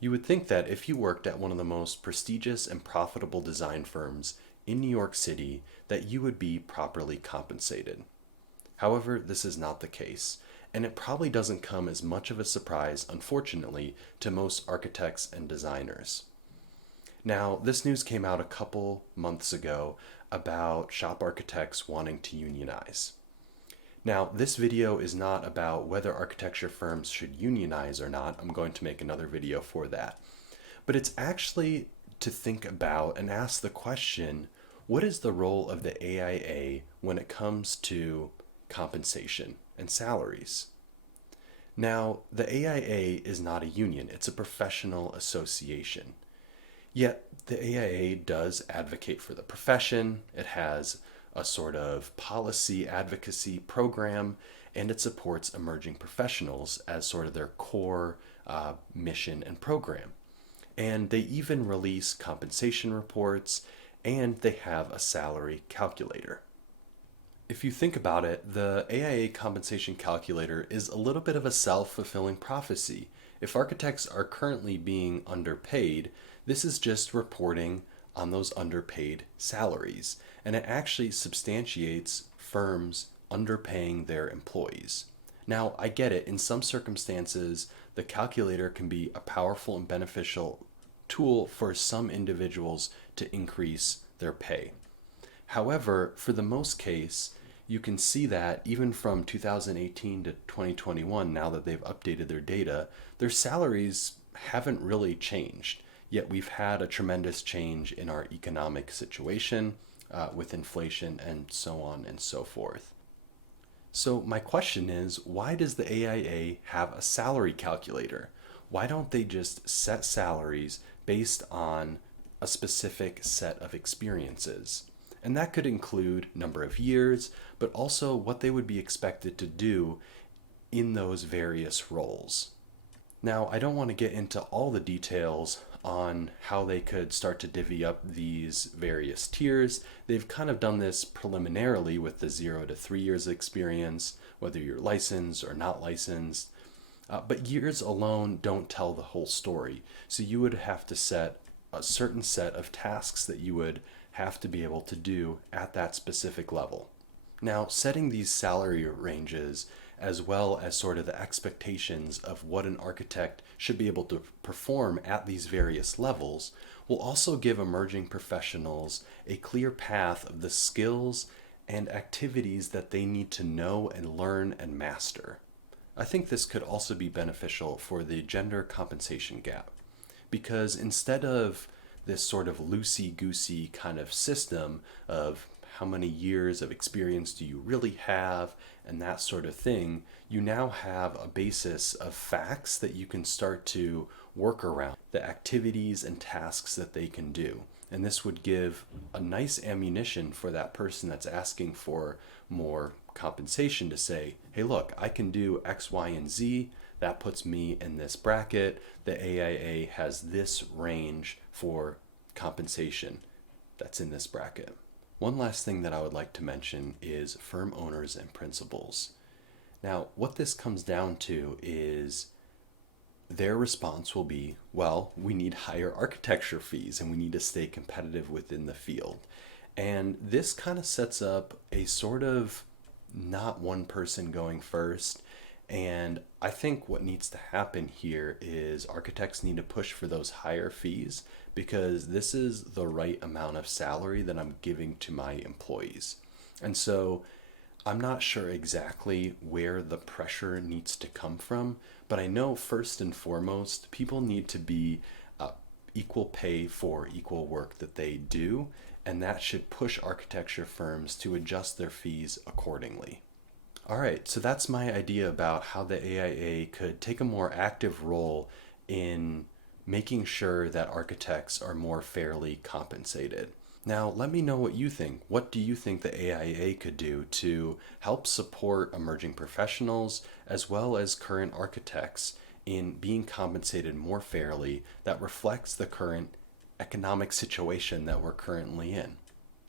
You would think that if you worked at one of the most prestigious and profitable design firms in New York City, that you would be properly compensated. However, this is not the case, and it probably doesn't come as much of a surprise, unfortunately, to most architects and designers. Now, this news came out a couple months ago about shop architects wanting to unionize. Now, this video is not about whether architecture firms should unionize or not. I'm going to make another video for that. But it's actually to think about and ask the question, what is the role of the AIA when it comes to compensation and salaries? Now, the AIA is not a union, it's a professional association. Yet, the AIA does advocate for the profession. It has a sort of policy advocacy program, and it supports emerging professionals as sort of their core mission and program. And they even release compensation reports, and they have a salary calculator. If you think about it, the AIA compensation calculator is a little bit of a self-fulfilling prophecy. If architects are currently being underpaid, this is just reporting on those underpaid salaries, and it actually substantiates firms underpaying their employees. Now, I get it, in some circumstances, the calculator can be a powerful and beneficial tool for some individuals to increase their pay. However, for the most case, you can see that even from 2018 to 2021, now that they've updated their data, their salaries haven't really changed. Yet we've had a tremendous change in our economic situation with inflation and so on and so forth. So my question is, why does the AIA have a salary calculator? Why don't they just set salaries based on a specific set of experiences? And that could include number of years, but also what they would be expected to do in those various roles. Now, I don't want to get into all the details on how they could start to divvy up these various tiers. They've kind of done this preliminarily with the 0 to 3 years experience, whether you're licensed or not licensed. But years alone don't tell the whole story. So you would have to set a certain set of tasks that you would have to be able to do at that specific level. Now, setting these salary ranges as well as sort of the expectations of what an architect should be able to perform at these various levels will also give emerging professionals a clear path of the skills and activities that they need to know and learn and master. I think this could also be beneficial for the gender compensation gap, because instead of this sort of loosey-goosey kind of system of how many years of experience do you really have and that sort of thing, you now have a basis of facts that you can start to work around, the activities and tasks that they can do. And this would give a nice ammunition for that person that's asking for more compensation to say, hey, look, I can do X, Y, and Z. That puts me in this bracket. The AIA has this range for compensation that's in this bracket. One last thing that I would like to mention is firm owners and principals. Now, what this comes down to is their response will be, well, we need higher architecture fees and we need to stay competitive within the field. And this kind of sets up a sort of not one person going first. And I think what needs to happen here is architects need to push for those higher fees, because this is the right amount of salary that I'm giving to my employees. And so I'm not sure exactly where the pressure needs to come from, but I know first and foremost, people need to be equal pay for equal work that they do, and that should push architecture firms to adjust their fees accordingly. All right, so that's my idea about how the AIA could take a more active role in making sure that architects are more fairly compensated. Now, let me know what you think. What do you think the AIA could do to help support emerging professionals as well as current architects in being compensated more fairly that reflects the current economic situation that we're currently in?